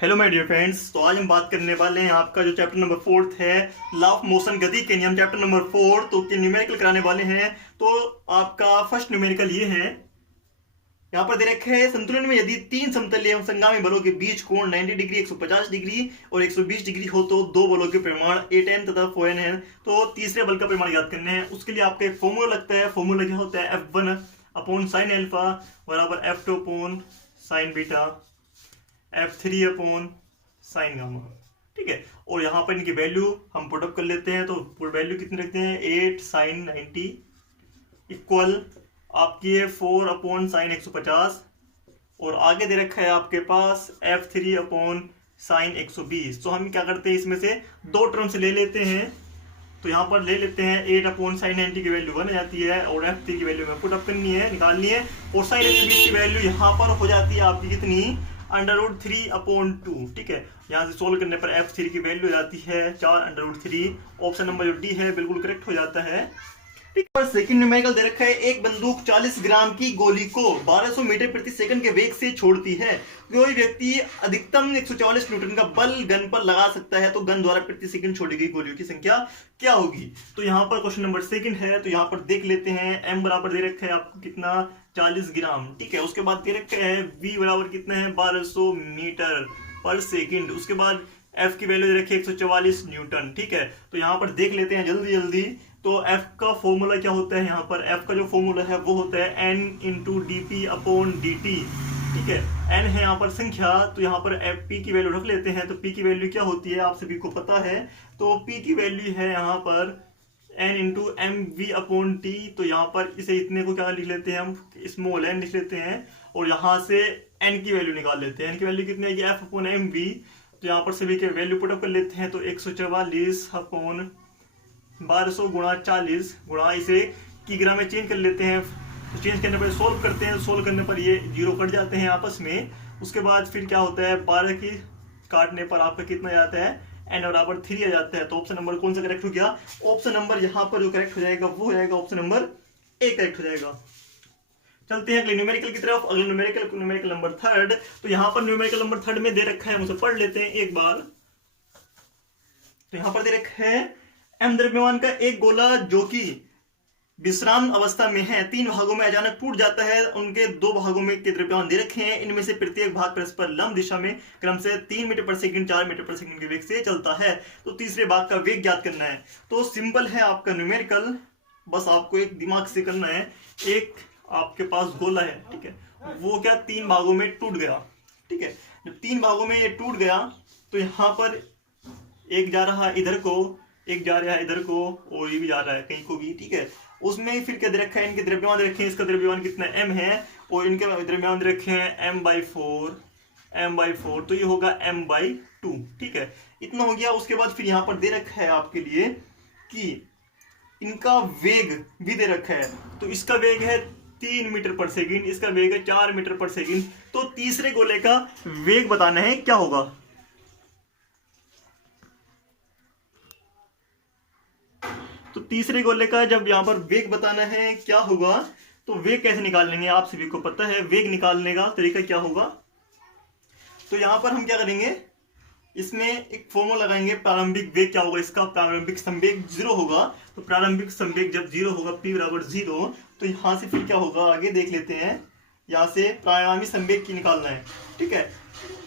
Hello my dear friends. तो आज हम बात करने वाले हैं आपका जो चैप्टर नंबर 4 है लॉ ऑफ मोशन, गति के नियम, चैप्टर नंबर 4 तो के न्यूमेरिकल कराने वाले हैं। तो आपका फर्स्ट न्यूमेरिकल ये है, यहाँ पर दे रखे है संतुलन में यदि तीन समतल एवं संगामी बलों के बीच कोण 90 डिग्री, 150 डिग्री और 120 डिग्री हो तो दो बलों के परिमाण 8n तथा 4n है। तो तीसरे बल का परिमाण ज्ञात करने हैं। उसके लिए आपका एक फॉर्मूला लगता है। फॉर्मूला क्या होता है? F1 अपॉन साइन एल्फा बराबर F2 upon sine beta, F3 upon sine gamma. ठीक है, और यहाँ पर इनकी वैल्यू हम पुटअप कर लेते हैं। तो वैल्यू कितनी रखते हैं? 8 साइन 90 इक्वल आपकी है 4 अपॉन साइन 150 और आगे दे रखा है आपके पास F3 अपॉन साइन 120। तो हम क्या करते हैं, इसमें से दो टर्म्स ले लेते हैं। तो यहाँ पर ले लेते हैं 8 अपॉन साइन 90 की वैल्यू 1 आ जाती है और F3 की वैल्यू में पुटअप करनी है, निकालनी है। और साइन 120 की वैल्यू यहाँ पर हो जाती है आपकी कितनी? √3 अपॉन 2। ठीक है, यहाँ से सोल्व करने पर F3 की वैल्यू हो जाती है 4 √3। ऑप्शन नंबर जो डी है बिल्कुल करेक्ट हो जाता है। ठीक है, सेकंड न्यूमेरिकल दे रखा है, एक बंदूक 40 ग्राम की गोली को 1200 मीटर प्रति सेकंड के वेग से छोड़ती है। कोई व्यक्ति अधिकतम 144 न्यूटन का बल गन पर लगा सकता है, तो गन द्वारा प्रति सेकंड छोड़ी गई गोलियों की संख्या क्या होगी? तो यहाँ पर क्वेश्चन नंबर सेकंड है, तो यहाँ पर देख लेते हैं। एम बराबर दे रखा है आपको कितना? 40 ग्राम। ठीक है, उसके बाद दे रखा है वी बराबर कितना है? 1200 मीटर पर सेकंड। उसके बाद एफ की वैल्यू दे रखी है 144 न्यूटन। ठीक है, तो यहाँ पर देख लेते हैं जल्दी जल्दी। तो F का फॉर्मूला क्या होता है? यहाँ पर F का जो फॉर्मूला है वो होता है n into dp upon dt। ठीक है, n है यहाँ पर संख्या, तो यहाँ पर P की वैल्यू रख लेते हैं। तो P की वैल्यू क्या होती है आप सभी को पता है। तो P की वैल्यू है यहाँ पर n into mv upon t। तो यहाँ पर इसे इतने को क्या लिख लेते हैं हम? स्मॉल n लिख लेते हैं और यहाँ से n की वैल्यू निकाल लेते हैं। n की वैल्यू कितनी है? F upon mv। तो यहाँ पर सभी के वैल्यू पुटअप कर लेते हैं। तो 144 अपॉन 1200 गुणा 40 गुणा इसे किग्रा में चेंज कर लेते हैं। तो चेंज करने पर सोल्व करते हैं। सोल्व करने पर ये जीरो कट जाते हैं आपस में। उसके बाद फिर क्या होता है? 12 की काटने पर आपका कितना जाता है? n बराबर 3 आ जाता है। तो ऑप्शन नंबर कौन सा करेक्ट हो गया? ऑप्शन नंबर यहाँ पर जो करेक्ट हो जाएगा वो हो जाएगा ऑप्शन नंबर ए करेक्ट हो जाएगा। चलते हैं अगले न्यूमेरिकल की तरफ। अगले न्यूमेरिकल नंबर थर्ड। तो यहाँ पर न्यूमेरिकल नंबर थर्ड में दे रखा है, हम उसे पढ़ लेते हैं एक बार। तो यहाँ पर दे रखा है एम द्रव्यमान का एक गोला जो कि विश्राम अवस्था में है, तीन भागों में अचानक टूट जाता है। उनके दो भागों में के द्रव्यमान दे रखे हैं। इनमें से प्रत्येक भाग परस्पर लंब दिशा में क्रम से 3 मीटर पर सेकंड, 4 मीटर पर सेकंड के वेग से चलता है। तो तीसरे भाग का वेग ज्ञात करना है। तो सिंपल है आपका न्यूमेरिकल, बस आपको एक दिमाग से करना है। एक आपके पास गोला है, ठीक है, वो क्या 3 भागों में टूट गया। ठीक है, जब 3 भागों में ये टूट गया तो यहाँ पर एक जा रहा है इधर को, एक जा रहा है इधर को और ये भी जा रहा है कहीं को भी। ठीक है, उसमें फिर क्या दे रखा है? इनके द्रव्यमान दे रखे हैं। इसका द्रव्यमान कितना m है और इनके द्रव्यमान दे रखे हैं m/4। तो ये होगा m/2। ठीक है, इतना हो गया। उसके बाद फिर यहाँ पर दे रखा है आपके लिए कि इनका वेग भी दे रखा है। तो इसका वेग है 3 मीटर पर सेकंड, इसका वेग है 4 मीटर पर सेकंड। तो तीसरे गोले का वेग बताना है, क्या होगा? तो तीसरे गोले का जब यहाँ पर वेग बताना है क्या होगा, तो वेग कैसे निकाल लेंगे? आप सभी को पता है वेग निकालने का तरीका क्या होगा। तो यहाँ पर हम क्या करेंगे, इसमें एक फॉर्मूला लगाएंगे। प्रारंभिक वेग क्या होगा इसका? प्रारंभिक संवेग 0 होगा। तो प्रारंभिक संवेग जब 0 होगा, p बराबर 0, तो यहाँ से फिर क्या होगा आगे देख लेते हैं। यहाँ से परिणामी संवेग की निकालना है। ठीक है,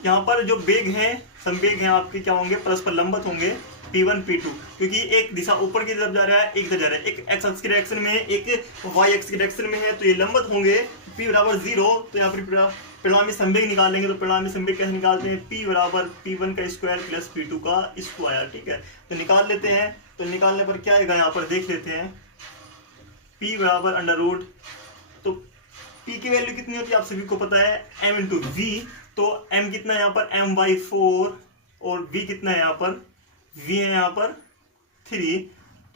यहाँ पर जो वेग है, संवेग है आपके क्या होंगे? परस्पर लंबवत होंगे, P1 P2, क्योंकि एक दिशा ऊपर की तरफ जा रहा है, एक तरफ जा रहा है। एक x अक्ष की डायरेक्शन में, एक y अक्ष की डायरेक्शन में है, तो ये लंबवत होंगे। p बराबर 0। तो यहाँ पर परिणामी संवेग निकालेंगे। तो परिणामी संवेग कैसे निकालते हैं? p बराबर P1 का स्क्वायर प्लस P2 का स्क्वायर। ठीक है, तो निकाल लेते हैं। तो निकालने पर क्या आएगा यहाँ पर देख लेते हैं। p बराबर √ तो p की वैल्यू कितनी होती है आप सभी को पता है? m into v। तो m कितना है यहाँ पर? m/4 और v कितना है यहाँ पर? v है यहाँ पर 3।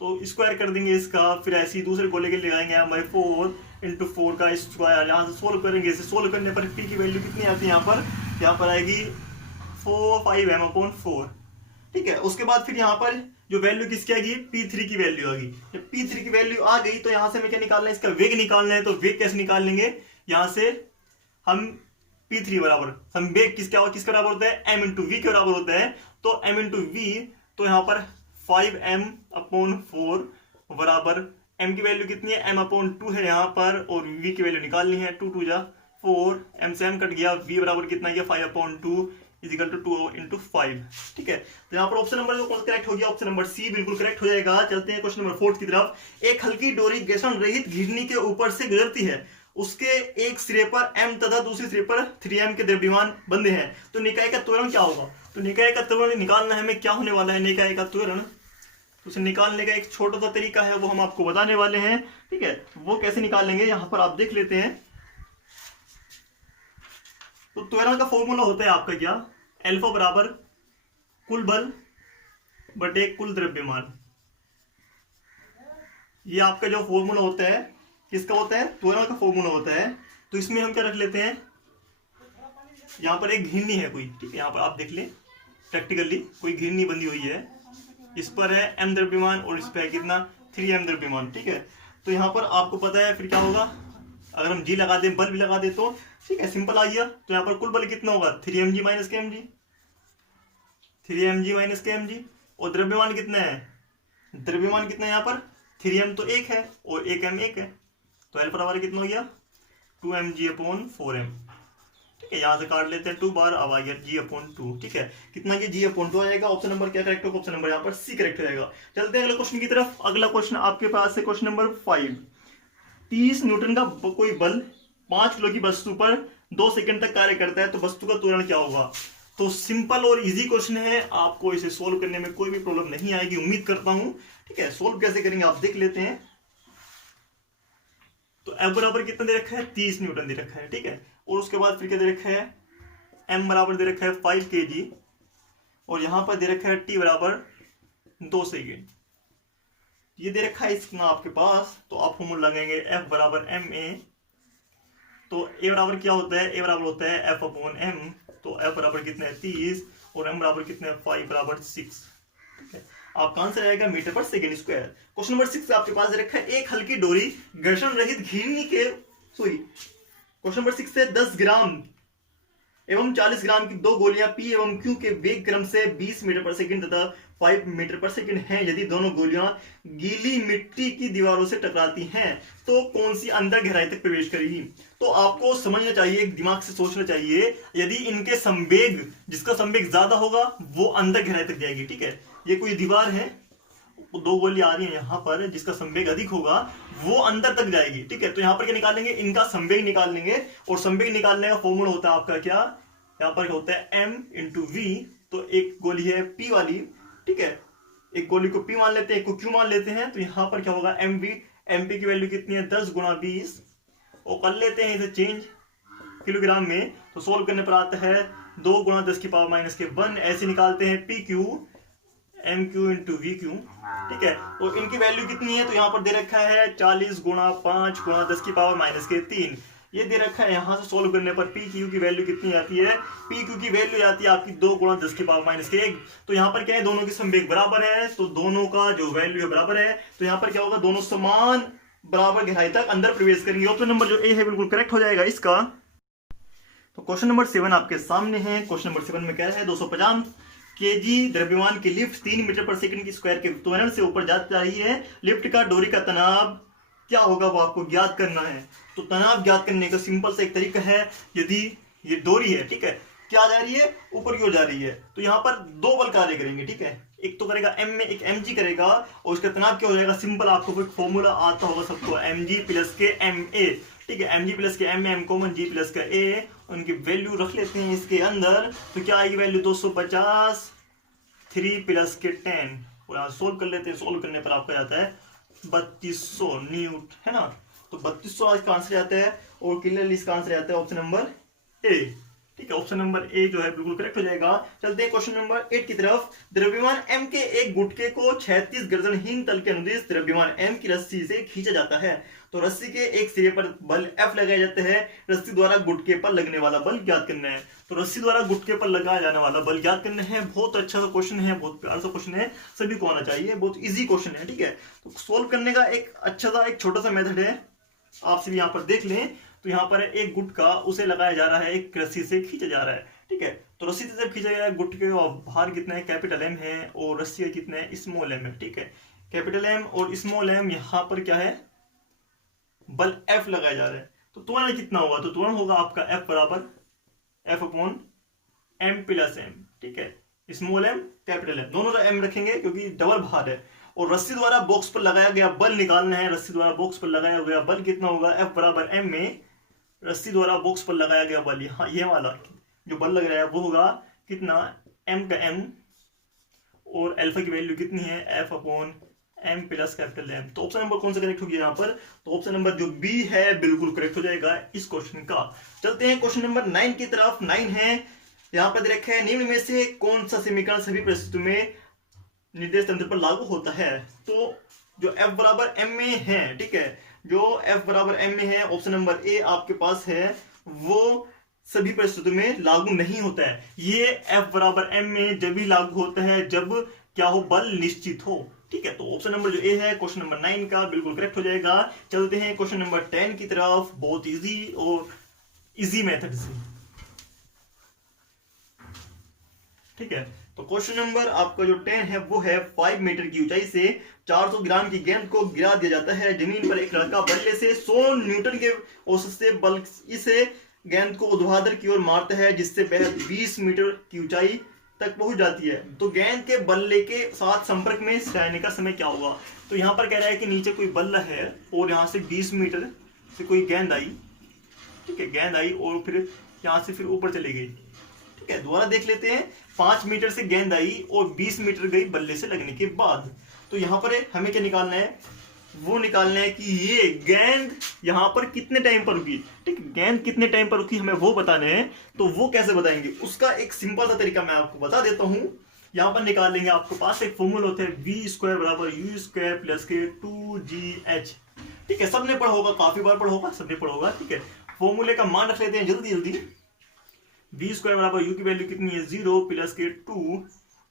तो स्क्वायर कर देंगे इसका। फिर ऐसे ही दूसरे गोले के लगाएंगे m/4 इंटू 4 का स्क्वायर। यहाँ से सोल्व करेंगे। इसे सोल्व करने पर p की वैल्यू कितनी आती है यहाँ पर? यहाँ पर आएगी 5m/4। ठीक है, उसके बाद फिर यहाँ पर जो वैल्यू किसकी आएगी? p3 की वैल्यू आ गई। जब p3 की वैल्यू आ गई तो यहाँ से हमें क्या निकालना है? इसका वेग निकालना है। तो वेग कैसे निकाल लेंगे? यहाँ से हम P3 बराबर संवेग किसके बराबर होता है, m इंटू वी के बराबर होता है। तो m इंटू वी, तो यहाँ पर 5m/4 बराबर m की वैल्यू कितनी है, m/2 है यहाँ पर, और v की वैल्यू निकालनी है, 2 2 जा 4, m से m कट गया, v बराबर कितना गया 5/2 इजिकल टू 2 इंटू 5। ठीक है, तो यहाँ पर ऑप्शन नंबर जो करेक्ट हो गया, ऑप्शन नंबर सी बिल्कुल करेक्ट हो जाएगा। चलते हैं क्वेश्चन नंबर 4 की तरफ। एक हल्की डोरी घर्षण रहित घिरनी के ऊपर से गुजरती है, उसके एक सिरे पर m तथा दूसरे सिरे पर 3m के द्रव्यमान बंधे हैं, तो निकाय का त्वरण क्या होगा। तो निकाय का त्वरण निकालना है हमें, क्या होने वाला है निकाय का त्वरण, तो उसे निकालने का एक छोटा सा तरीका है, वो हम आपको बताने वाले हैं। ठीक है, वो कैसे निकालेंगे यहाँ पर आप देख लेते हैं। तो त्वरण का फॉर्मूला होता है आपका क्या, अल्फा बराबर कुल बल बटे कुल द्रव्यमान। ये आपका जो फॉर्मूला होता है किसका होता है, त्वरण का फॉर्मूला होता है। तो इसमें हम क्या रख लेते हैं, यहाँ पर एक घिरनी है कोई, ठीक है, यहाँ पर आप देख ले प्रैक्टिकली कोई घिरनी बंधी हुई है, इस पर है m द्रव्यमान और इस पर है कितना 3m द्रव्यमान। ठीक है, तो यहाँ पर आपको पता है फिर क्या होगा, अगर हम g लगा दें, बल भी लगा दें, तो ठीक है सिंपल आ गया। तो यहाँ पर कुल बल कितना होगा 3mg minus kmg, 3mg minus kmg, और द्रव्यमान कितना है, द्रव्यमान कितना है यहाँ पर 3m तो एक है और 1m एक है, तो l बराबर कितना हो गया 2mg/4m। ठीक है, यहाँ से काट लेते हैं 2 बार, अब आ गया g/2। ठीक है, कितना की g/2 आ जाएगा। ऑप्शन नंबर क्या करेक्ट होगा, ऑप्शन नंबर यहाँ पर सी करेक्ट हो जाएगा। चलते हैं अगले क्वेश्चन की तरफ। अगला क्वेश्चन आपके पास है क्वेश्चन नंबर 5। 30 न्यूटन का कोई बल 5 किलो की वस्तु पर 2 सेकंड तक कार्य करता है, तो वस्तु का त्वरण क्या होगा। तो सिंपल और इजी क्वेश्चन है, आपको इसे सोल्व करने में कोई भी प्रॉब्लम नहीं आएगी, उम्मीद करता हूं। ठीक है, सोल्व कैसे करेंगे आप देख लेते हैं। तो F बराबर कितना दे रखा है 30 न्यूटन दे रखा है। ठीक है, और उसके बाद फिर क्या दे रखा है, M बराबर दे रखा है 5 kg, और यहां पर दे रखा है T बराबर 2 सेकेंड, ये दे रखा है इसका आपके पास। तो आप फॉर्मूला लगाएंगे F बराबर ma, तो A बराबर क्या होता है, A बराबर होता है F/m, तो F बराबर कितना है 30 और M बराबर कितना है 5 बराबर 6। ठीक है, आपका आंसर आएगा मीटर पर सेकंड स्क्वायर। क्वेश्चन नंबर 6 आपके पास दे रखा है एक हल्की डोरी घर्षण रहित घिरनी के क्वेश्चन नंबर 6 है 10 ग्राम एवं 40 ग्राम की 2 गोलियां P एवं Q के वेग क्रम से 20 मीटर पर सेकंड तथा 5 मीटर पर सेकंड हैं। यदि दोनों गोलियां गीली मिट्टी की दीवारों से टकराती हैं तो कौन सी अंदर गहराई तक प्रवेश करेगी। तो आपको समझना चाहिए, दिमाग से सोचना चाहिए, यदि इनके संवेग, जिसका संवेग ज्यादा होगा वो अंदर गहराई तक जाएगी। ठीक है, ये कोई दीवार है, 2 गोली आ रही है यहाँ पर, जिसका संवेग अधिक होगा वो अंदर तक जाएगी। ठीक है, तो यहाँ पर क्या निकालेंगे, इनका संवेग निकाल लेंगे, और संवेग निकालने का फॉर्मूला होता है आपका क्या, यहाँ पर होता है m इंटू वी। तो एक गोली है P वाली, ठीक है, एक गोली को P मान लेते हैं, एक को Q मान लेते हैं, तो यहाँ पर क्या होगा mv, mp की वैल्यू कितनी है 10 गुणा 20, और कर लेते हैं इसे चेंज किलोग्राम में, तो सोल्व करने पर आता है 2 गुणा 10 की पावर माइनस के 1। ऐसे निकालते हैं PQ MQ इंटू VQ। ठीक है, तो इनकी वैल्यू कितनी है, तो यहाँ पर दे रखा है 40 गुणा 5 गुणा 10 की पावर माइनस के 3, ये दे रखा है। यहाँ से सोल्व करने पर PQ की वैल्यू कितनी आती है, PQ की वैल्यू आती है आपकी 2 गुणा 10 की पावर माइनस के 1। तो यहाँ पर क्या है, दोनों के संवेग बराबर है, तो दोनों का जो वैल्यू है बराबर है, तो यहाँ पर क्या होगा, दोनों समान बराबर गहराई तक अंदर प्रवेश करेंगे। ऑप्शन नंबर जो ए है बिल्कुल करेक्ट हो जाएगा इसका। तो क्वेश्चन नंबर 7 आपके सामने है। क्वेश्चन नंबर 7 में क्या है, 250 kg द्रव्यमान की लिफ्ट 3 मीटर पर सेकंड की स्क्वायर के त्वरण से ऊपर जाती जा रही है। लिफ्ट का डोरी का तनाव क्या होगा वो आपको ज्ञात करना है। तो तनाव ज्ञात करने का सिंपल सा एक तरीका है, यदि ये डोरी है, ठीक है, क्या जा रही है, ऊपर की ओर जा रही है, तो यहाँ पर 2 बल कार्य करेंगे। ठीक है, एक तो करेगा m में, एक mg करेगा, और उसका तनाव क्या हो जाएगा, सिंपल आपको कोई फॉर्मूला आता होगा सबको, mg प्लस के ma। ठीक है, mg प्लस के ma, m common g plus का a, उनकी वैल्यू रख लेते हैं इसके अंदर, तो क्या आएगी वैल्यू 250 3 प्लस के 10, और यहाँ सोल्व कर लेते हैं। सोल्व करने पर आपका जाता है 3200 न्यूट, है ना, तो 3200 इसका आंसर आता है, और क्लियरली इसका आंसर आता है ऑप्शन नंबर ए। ठीक है, ऑप्शन नंबर ए जो है बिल्कुल करेक्ट हो जाएगा। चलते हैं क्वेश्चन नंबर 8 की तरफ। द्रव्यमान m के एक गुटके को 36 गर्दनहीन तल के अनुदिश द्रव्यमान m की रस्सी से खींचा जाता है, तो रस्सी के एक सिरे पर बल F लगाए जाते हैं। रस्सी द्वारा गुटके पर लगने वाला बल ज्ञात करना है। तो रस्सी द्वारा गुटके पर लगाया जाने वाला बल ज्ञात करना है। बहुत अच्छा सा क्वेश्चन है, बहुत प्यारा सा क्वेश्चन है, सभी को आना चाहिए, बहुत इजी क्वेश्चन है। ठीक है, तो सोल्व करने का एक अच्छा सा एक छोटा सा मेथड है, आप सभी यहाँ पर देख लें। तो यहाँ पर एक गुटका उसे लगाया जा रहा है, एक रस्सी से खींचा जा रहा है, ठीक है। तो रस्सी से जब खींचा गया गुटके का भार कितना है, कैपिटल एम है, और रस्सी का कितना है, स्मॉल एम है, ठीक है। कैपिटल एम और स्मॉल एम, यहाँ पर क्या है, बल एफ लगाया जा रहा है। तो त्वरण कितना होगा, तो त्वरण होगा आपका एफ बराबर F upon M plus M, ठीक है। स्मॉल एम कैपिटल एम, दोनों का एम रखेंगे क्योंकि डबल भार है। और रस्सी द्वारा बॉक्स पर लगाया गया बल निकालना है। रस्सी द्वारा बॉक्स पर लगाया गया बल कितना होगा, एफ बराबर एम में रस्सी द्वारा बॉक्स पर लगाया गया बल, यहाँ ये वाला जो बल लग रहा है वो होगा कितना, एम का एम, और अल्फा की वैल्यू कितनी है, F upon M plus capital M. तो ऑप्शन नंबर कौन सा करेक्ट हो गया यहाँ पर, तो ऑप्शन नंबर जो बी है बिल्कुल करेक्ट हो जाएगा इस क्वेश्चन का। चलते हैं क्वेश्चन नंबर 9 की तरफ। 9 है, यहाँ पर दे रखा है निम्न में से कौन सा समीकरण सभी परिस्थितियों में निर्देश तंत्र पर लागू होता है। तो जो f बराबर m में है, ठीक है, जो f बराबर m में है, ऑप्शन नंबर ए आपके पास है, वो सभी परिस्थितियों में लागू नहीं होता है। ये f बराबर m में जब भी लागू होता है जब क्या हो, बल निश्चित हो, ठीक है। तो ऑप्शन नंबर जो ए है क्वेश्चन नंबर 9 का बिल्कुल करेक्ट हो जाएगा। चलते हैं क्वेश्चन नंबर 10 की तरफ, बहुत इजी और इजी मेथड से, ठीक है। तो क्वेश्चन नंबर आपका जो 10 है वो है 5 मीटर की ऊंचाई से 400 ग्राम की गेंद को गिरा दिया जाता है। जमीन पर एक लड़का बल्ले से 100 न्यूटन के औसत से बल इसे गेंद को ऊर्ध्वाधर की ओर मारता है, जिससे वह 20 मीटर की ऊंचाई तक पहुंच जाती है। तो गेंद के बल्ले के साथ संपर्क में रहने का समय क्या होगा। तो यहाँ पर कह रहा है कि नीचे कोई बल्ला है और यहाँ से 20 मीटर से कोई गेंद आई, ठीक है, गेंद आई और फिर यहाँ से फिर ऊपर चली गई, ठीक है। दोबारा देख लेते हैं, 5 मीटर से गेंद आई और 20 मीटर गई बल्ले से लगने के बाद। तो यहाँ पर हमें क्या निकालना है, वो निकालना है कि ये गेंद यहाँ पर कितने टाइम पर रुकी, ठीक है, गेंद कितने टाइम पर रुकी हमें वो बताना है। तो वो कैसे बताएंगे, उसका एक सिंपल सा तरीका मैं आपको बता देता हूँ। यहाँ पर निकाल लेंगे, आपके पास एक फॉर्मूला होता है v स्क्वायर बराबर यू स्क्वायर प्लस के 2gh, ठीक है। सबने पढ़ा होगा, काफी बार पढ़ा होगा, सबने पढ़ा होगा, ठीक है। फॉर्मूले का मान रख लेते हैं जल्दी जल्दी। v स्क्वायर बराबर u की वैल्यू कितनी है, 0 प्लस के 2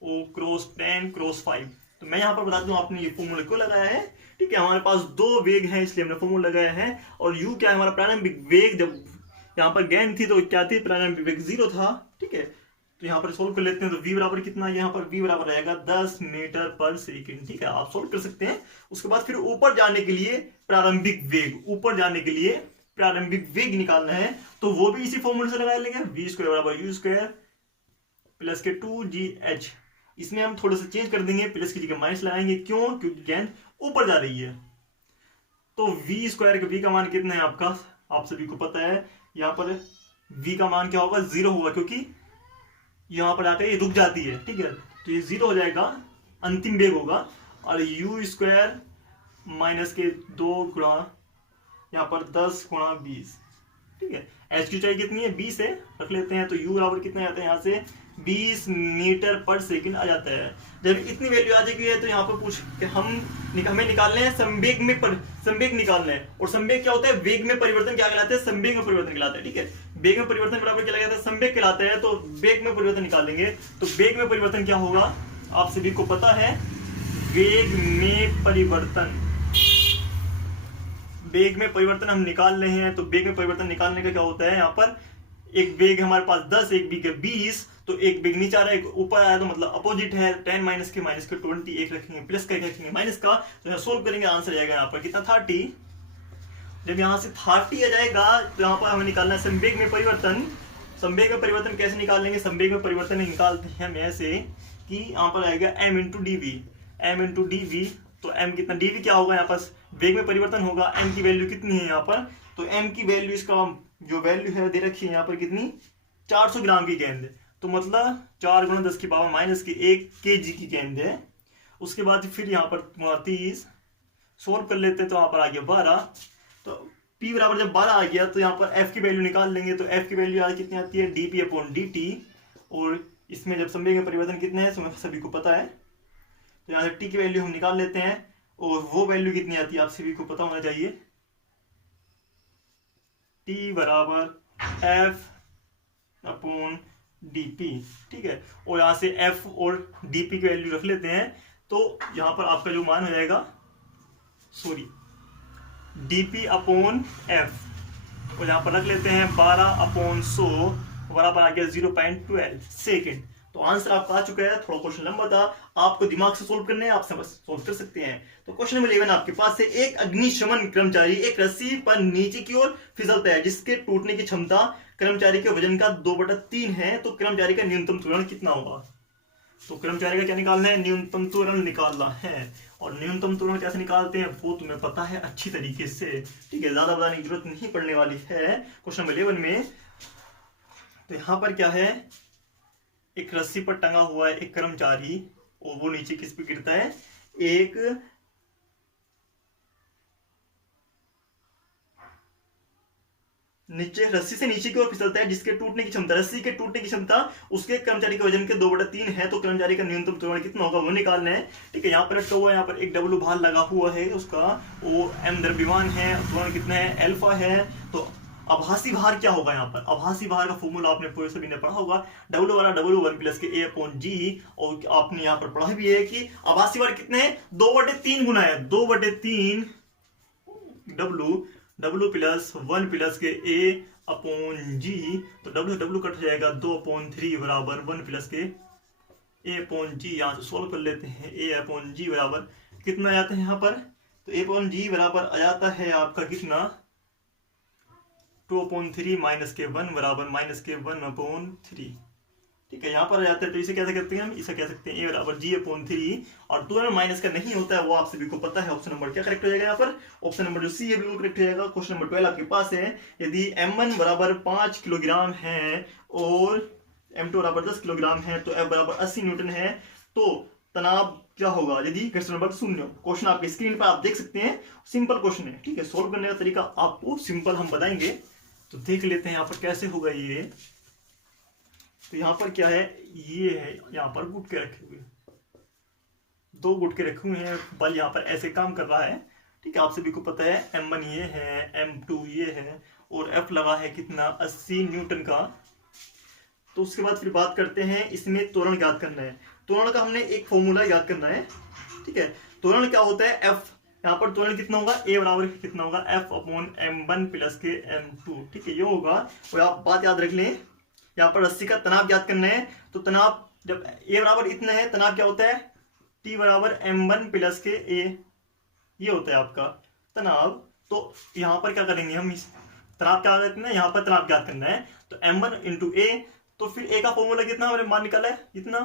ओ क्रॉस 10 क्रॉस 5। तो मैं यहाँ पर बता दूं आपने ये फॉर्मूला क्यों लगाया है, ठीक है। हमारे पास 2 वेग हैं इसलिए हमने फॉर्मूला लगाया है, और u क्या है, हमारा प्रारंभिक वेग। जब यहाँ पर गेंद थी तो क्या थी, प्रारंभिक वेग 0 था, ठीक है। तो यहाँ पर सोल्व कर लेते हैं। तो v बराबर कितना है, यहाँ पर v बराबर रहेगा 10 मीटर पर सेकेंड, ठीक है। आप सोल्व कर सकते हैं। उसके बाद फिर ऊपर जाने के लिए प्रारंभिक वेग, ऊपर जाने के लिए प्रारंभिक वेग निकालना है, तो वो भी इसी फॉर्मूले से लगा लेंगे, v स्क्वायर बराबर यू स्क्वायर प्लस के 2gh। इसमें हम थोड़ा सा चेंज कर देंगे, प्लस की जगह माइनस लगाएंगे, क्यों, क्योंकि गेंद ऊपर जा रही है। तो v स्क्वायर का v का मान कितना है आपका, आप सभी को पता है। यहाँ पर v का मान क्या होगा, 0 होगा, क्योंकि यहाँ पर आकर ये रुक जाती है, ठीक है। तो ये 0 हो जाएगा, अंतिम वेग होगा। और u स्क्वायर माइनस के 2 गुणा यहाँ पर 10 गुणा 20, ठीक है। h की ऊंचाई कितनी है, 20 है, रख लेते हैं। तो u बराबर कितना आता है, यहाँ से 20 मीटर पर सेकंड आ जाता है। जब इतनी वैल्यू आ जाएगी है तो यहाँ पर पूछ के हमें निकालना है संवेग में संवेग निकालना है। और संवेग क्या होता है, वेग में परिवर्तन क्या कहलाता है, संवेग में परिवर्तन कहलाता है, ठीक है। वेग में परिवर्तन बराबर क्या कहलाता है, संवेग कहलाता है। तो वेग में परिवर्तन निकालेंगे, तो वेग में परिवर्तन क्या होगा, आप सभी को पता है, वेग में परिवर्तन, वेग में परिवर्तन हम निकाल रहे हैं। तो वेग में परिवर्तन निकालने का क्या होता है, यहाँ पर एक वेग हमारे पास 10, एक वेग है 20, तो एक वेग नीचे आ रहा है, एक ऊपर आया, तो मतलब अपोजिट है। 10 माइनस के 20, एक रखेंगे प्लस का, एक रखेंगे माइनस का। तो यहाँ सोल्व करेंगे, आंसर जाएगा यहाँ पर कितना, 30। जब यहाँ से 30 आ जाएगा तो यहाँ पर हमें निकालना है संवेग में परिवर्तन। संवेग में परिवर्तन कैसे निकालेंगे, संवेग में परिवर्तन निकालते हैं हम ऐसे कि यहाँ पर आएगा m इंटू डी वी। तो m कितना, dv क्या होगा, यहाँ पर वेग में परिवर्तन होगा। m की वैल्यू कितनी है यहाँ पर, तो m की वैल्यू, इसका जो वैल्यू है दे रखी है यहाँ पर कितनी, 400 ग्राम की गेंद। तो मतलब 4 गुणा 10 की पावर माइनस की 1 kg की गेंद है। उसके बाद फिर यहाँ पर 30 सोल्व कर लेते हैं, तो यहाँ पर आ गया 12। तो p बराबर जब 12 आ गया तो यहाँ पर f की वैल्यू निकाल लेंगे। तो f की वैल्यू आज कितनी आती है, dp अपॉन dt। और इसमें जब संवेग में परिवर्तन कितने हैं सभी को पता है, तो यहाँ से t की वैल्यू हम निकाल लेते हैं। और वो वैल्यू कितनी आती है आप सभी को पता होना चाहिए, t बराबर f अपॉन dp, ठीक है। और यहाँ से f और dp की वैल्यू रख लेते हैं। तो यहाँ पर आपका जो मान हो जाएगा, dp अपॉन f, और यहाँ पर रख लेते हैं 12/100 बराबर आ गया 0.12 सेकेंड। तो आंसर आपका आ चुका है। थोड़ा क्वेश्चन लंबा था, आपको दिमाग से सोल्व करने हैं, आप समझ सोल्व कर सकते हैं। तो क्वेश्चन नंबर 11 आपके पास है, एक अग्निशमन कर्मचारी एक रस्सी पर नीचे की ओर फिसलता है जिसके टूटने की क्षमता कर्मचारी के वजन का 2/3 है, तो कर्मचारी का न्यूनतम त्वरण कितना होगा? तो कर्मचारी का क्या निकालना है? न्यूनतम त्वरण निकालना है। और न्यूनतम त्वरण कैसे निकालते हैं वो तुम्हें पता है अच्छी तरीके से, ठीक है, ज्यादा बताने की जरूरत नहीं पड़ने वाली है क्वेश्चन नंबर 11 में। तो यहां पर क्या है, एक रस्सी पर टंगा हुआ है एक कर्मचारी और वो नीचे किस पे गिरता है? एक नीचे रस्सी से नीचे की ओर फिसलता है जिसके टूटने की क्षमता, रस्सी के टूटने की क्षमता उसके कर्मचारी के वजन के 2/3 है, तो कर्मचारी का न्यूनतम त्वरण कितना होगा वो निकालना है। ठीक है, यहाँ पर रखा हुआ है, यहाँ पर एक डब्ल्यू भार लगा हुआ है उसका, वो एम द्रव्यमान है, त्वरण कितना है? अल्फा है। तो आभासी भार क्या होगा? यहाँ पर आभासी भार का फॉर्मूला आपने पूरे सभी ने पढ़ा होगा, डब्ल्यू वाला W1 प्लस के A/G। और आपने यहाँ पर पढ़ा भी है कि आभासी भार कितने हैं? 2/3 गुना है, 2/3 W प्लस 1 प्लस के A/G। तो W कट जाएगा 2/3 बराबर 1 प्लस के A/G। यहाँ से सोल्व कर लेते हैं। A/G बराबर कितना आ जाता है यहाँ पर? तो A/G बराबर आ जाता है आपका कितना? 2/3 माइनस के 1 बराबर माइनस के 1/3। ठीक है, यहाँ पर आ जाता है। तो इसे कैसे करते हैं हम? इसे कह सकते हैं A बराबर G/3। और त्वरण माइनस का नहीं होता है, वो आप सभी को पता है। ऑप्शन नंबर क्या करेक्ट हो जाएगा यहाँ पर? ऑप्शन नंबर जो सी है बिल्कुल करेक्ट हो जाएगा। क्वेश्चन नंबर 12 आपके पास है, यदि M1 बराबर 5 किलोग्राम है और M2 बराबर 10 किलोग्राम है तो F बराबर 80 न्यूटन है, तो तनाव क्या होगा यदि घर्षण नंबर 0 हो? क्वेश्चन आपके स्क्रीन पर आप देख सकते हैं, सिंपल क्वेश्चन है। ठीक है, सोल्व करने का तरीका आपको सिंपल हम बताएंगे, तो देख लेते हैं यहाँ पर कैसे होगा ये। तो यहाँ पर क्या है, ये है यहाँ पर गुटके रखे हुए, 2 गुटके रखे हुए हैं, बल यहाँ पर ऐसे काम कर रहा है। ठीक है, आप सभी को पता है M1 ये है, M2 ये है और F लगा है कितना? 80 न्यूटन का। तो उसके बाद फिर बात करते हैं, इसमें त्वरण ज्ञात करना है। त्वरण का हमने एक फॉर्मूला याद करना है। ठीक है, त्वरण क्या होता है? F। यहाँ पर त्वरण कितना होगा? A बराबर कितना होगा? F/M1 प्लस के M2। ठीक है, ये होगा। और आप बात याद रख लें, यहाँ पर रस्सी का तनाव ज्ञात करना है। तो तनाव जब A बराबर इतना है, तनाव क्या होता है? T बराबर M1 प्लस के A, ये होता है आपका तनाव। तो यहाँ पर क्या करेंगे हम? इस तनाव क्या करना है? यहाँ पर तनाव ज्ञात करना है, तो M1 इंटू A। तो फिर A का फॉर्मूला कितना हमने मान निकाला है? इतना।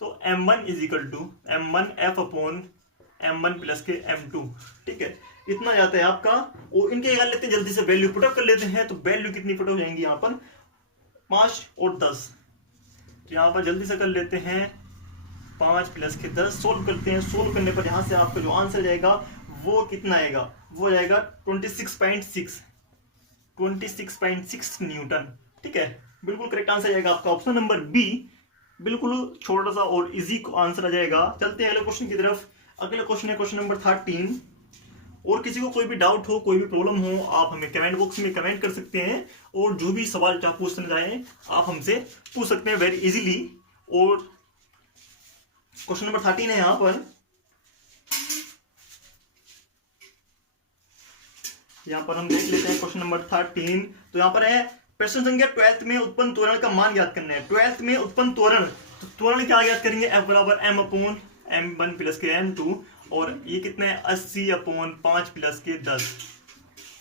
तो M1 is equal to M1 F/M1 plus के M2। ठीक है, इतना जाता है आपका। और इनके निकाल लेते हैं, जल्दी से वैल्यू पुटअप कर लेते हैं। तो वैल्यू कितनी पुटअप हो जाएंगी यहाँ पर? 5 और 10। तो यहाँ पर जल्दी से कर लेते हैं, 5 प्लस के 10 सोल्व करते हैं। सोल्व करने पर यहाँ से आपका जो आंसर जाएगा वो कितना आएगा? वो जाएगा 26.6 न्यूटन। ठीक है, बिल्कुल करेक्ट आंसर जाएगा आपका ऑप्शन नंबर बी। बिल्कुल छोटा सा और इजी आंसर आ जाएगा। चलते हैं अगले क्वेश्चन की तरफ। अगला क्वेश्चन है क्वेश्चन नंबर 13। और किसी को कोई भी डाउट हो, कोई भी प्रॉब्लम हो, आप हमें कमेंट बॉक्स में कमेंट कर सकते हैं और जो भी सवाल आप पूछना चाहें आप हमसे पूछ सकते हैं वेरी इजीली। और क्वेश्चन नंबर 13 है यहाँ पर, हम देख लेते हैं क्वेश्चन नंबर 13। तो यहाँ पर है प्रश्न संख्या 12th में उत्पन्न त्वरण का मान ज्ञात करना है। 12th में उत्पन्न त्वरण, तो त्वरण क्या ज्ञात करेंगे? F बराबर M/M1 प्लस के M2। और ये कितना है? 80/5 प्लस के 10।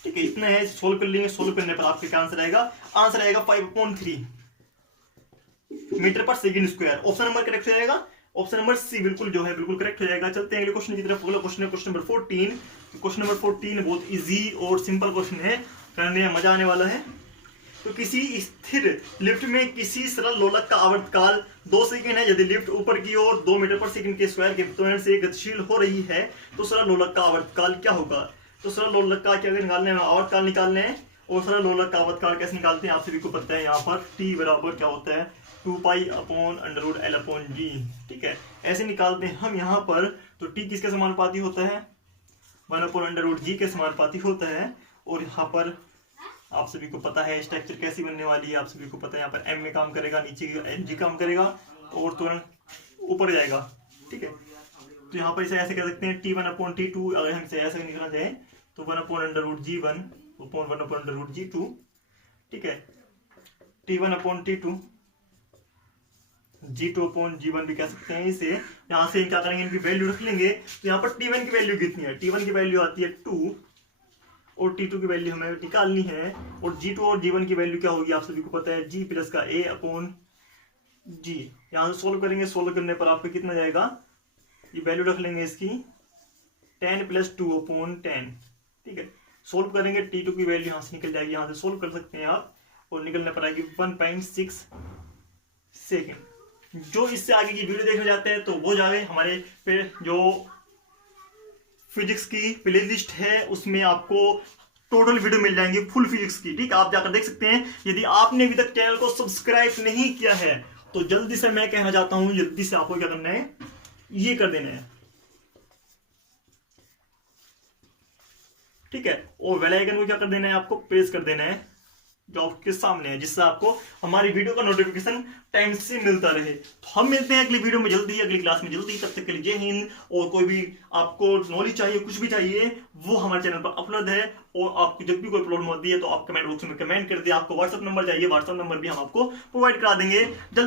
ठीक है, इतना है। सोल्व कर लेंगे। सोल्व करने पर आपके क्या आंसर आएगा? आंसर आएगा 5/3 मीटर पर second square. Option number correct हो जाएगा। ऑप्शन नंबर सी बिल्कुल जो है बिल्कुल करेक्ट हो जाएगा। चलते हैं अगले क्वेश्चन की तरफ। अगला क्वेश्चन है क्वेश्चन नंबर 14। क्वेश्चन नंबर 14 बहुत इजी और सिंपल क्वेश्चन है, करने में मजा आने वाला है। तो किसी स्थिर लिफ्ट में किसी सरल लोलक का आवर्तकाल 2 सेकंड है। यदि लिफ्ट ऊपर की ओर 2 मीटर पर सेकंड के स्क्वायर के त्वरण से गतिशील हो रही है तो सरल लोलक का आवर्तकाल क्या होगा? तो सरल लोलक का क्या निकालने हैं? आवर्तकाल निकालने हैं। और सरल लोलक का आवर्तकाल कैसे निकालते हैं आप सभी को पता है। यहाँ पर T बराबर क्या होता है? 2π/√L/G। ठीक है, ऐसे निकालते हैं हम यहाँ पर। तो T किसके समानुपाती होता है? 1/√G के समानुपाती होता है। और यहाँ पर आप सभी को पता है स्ट्रक्चर कैसी बनने वाली है, आप सभी को पता है। यहाँ पर M में काम करेगा, नीचे G काम करेगा और त्वरण ऊपर जाएगा। ठीक है, तो यहाँ पर इसे ऐसे कह सकते हैं T1/T2। अगर हम इसे ऐसे निकालना चाहें तो 1/√G1 upon 1 upon root G2, ठीक है, T1 upon T2, G2 upon G1 भी कह सकते हैं इसे। यहां से क्या करेंगे, इनकी वैल्यू रख लेंगे। तो यहाँ पर T1 की वैल्यू कितनी है, T1 की वैल्यू आती है 2 और T2 की वैल्यू हमें निकालनी है। और G2 और G1 की वैल्यू क्या होगी आप सभी को पता है, G प्लस का A अपॉन G। यहां से सोल्व करेंगे, सोल्व करने पर आपको कितना जाएगा, ये वैल्यू रख लेंगे इसकी 10 प्लस 2 अपॉन 10, ठीक है। सोल्व करेंगे, T2 की वैल्यू यहां से निकल जाएगी, यहां से सोल्व कर सकते हैं आप, और निकलने पर आएगी 1.6 सेकेंड। जो इससे आगे की वीडियो देखने जाते हैं तो वो जाए हमारे फिर जो फिजिक्स की प्लेलिस्ट है, उसमें आपको टोटल वीडियो मिल जाएंगे फुल फिजिक्स की, ठीक है, आप जाकर देख सकते हैं। यदि आपने अभी तक चैनल को सब्सक्राइब नहीं किया है तो जल्दी से, मैं कहना चाहता हूं जल्दी से आपको क्या करना है, ये कर देना है, ठीक है। और बेल आइकन को क्या कर देना है, आपको प्रेस कर देना है जो आपके सामने है, जिससे आपको हमारी वीडियो का नोटिफिकेशन टाइम से मिलता रहे। तो हम मिलते हैं अगली वीडियो में जल्दी, अगली क्लास में जल्दी। तब तक के लिए जय हिंद। और कोई भी आपको नॉलेज चाहिए, कुछ भी चाहिए, वो हमारे चैनल पर उपलब्ध है। और आपको जब भी कोई प्रॉब्लम होती है तो आप कमेंट बॉक्स में कमेंट कर दिए। आपको व्हाट्सएप नंबर चाहिए, व्हाट्सएप नंबर भी हम आपको प्रोवाइड करा देंगे जल्दी।